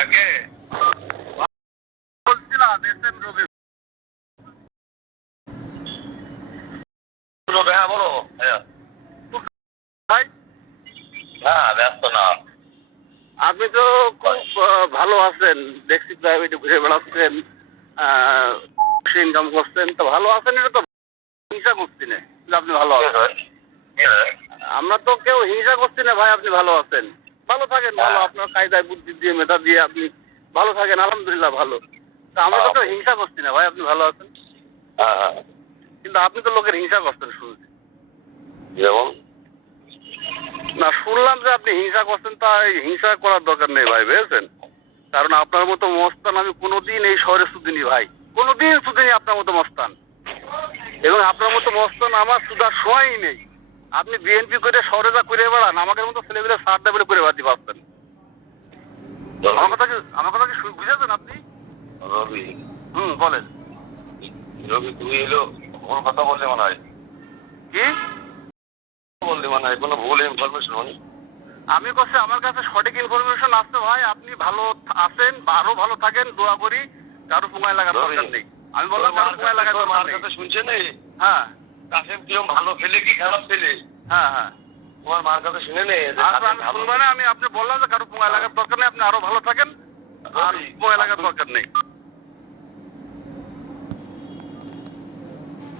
আগে বলছিলাম এসএম রবি। হ্যাঁ বলো। হ্যাঁ ভাই। হ্যাঁ ব্যস্ত না। আপনি তো খুব ভালো আছেন, দেখছি প্রাইভেটে ঘুরে বেড়াচ্ছেন, ইনকাম করছেন, তো ভালো আছেন, এটা তো হিংসা করছি না যে আপনি ভালো আছেন। আমরা তো কেউ হিংসা করছি না ভাই, আপনি ভালো আছেন, ভালো থাকেন, ভালো আপনার কায়দায় বুদ্ধি দিয়ে মেধা দিয়ে আপনি ভালো থাকেন, আলহামদুলিল্লাহ ভালো। তা আমরা তো কেউ হিংসা করছি না ভাই, আপনি ভালো আছেন। কিন্তু আপনি তো লোকের হিংসা করছেন শুনছি। যেমন না, শুনলাম যে আপনি হিংসা করছেন, তাই হিংসা করার দরকার নেই ভাই, বুঝেছেন? কারণ আপনার মতো মস্তান আমি কোনোদিন এই শহরে শুধিনি ভাই, কোনোদিন শুধিনি আপনার মতো মস্তান। এবং আপনার মতো মস্তান আমার সুধার সময়ই নেই। আপনি বিএনপি করে শহরে যা করে বেড়ান, আমাদের মতো ছেলেগুলো সার দাবিলে করে বেড়াতে পারতেন। আমার কথা কি বুঝেছেন আপনি? রবি, বলেন। রবি তুমি এলো ভুল কথা বললে মনে হয়। কি বললে মনে হয়? কোনো ভুল ইনফরমেশন হয়নি। আমি কাছে আমার কাছে সঠিক ইনফরমেশন আসছে ভাই, আপনি ভালো আছেন, আরো ভালো থাকেন, দোয়া করি। কারো সময় লাগার দরকার নেই। আমি বললাম কারো সময় লাগার দরকার নেই। শুনছেন? হ্যাঁ, কাসেম কিরম ভালো ছেলে কি খারাপ ছেলে? হ্যাঁ হ্যাঁ, তোমার মার কাছে শুনে নেই। আমি আপনি বললাম যে কারো সময় লাগার দরকার নেই, আপনি আরো ভালো থাকেন, আর সময় লাগার দরকার নেই।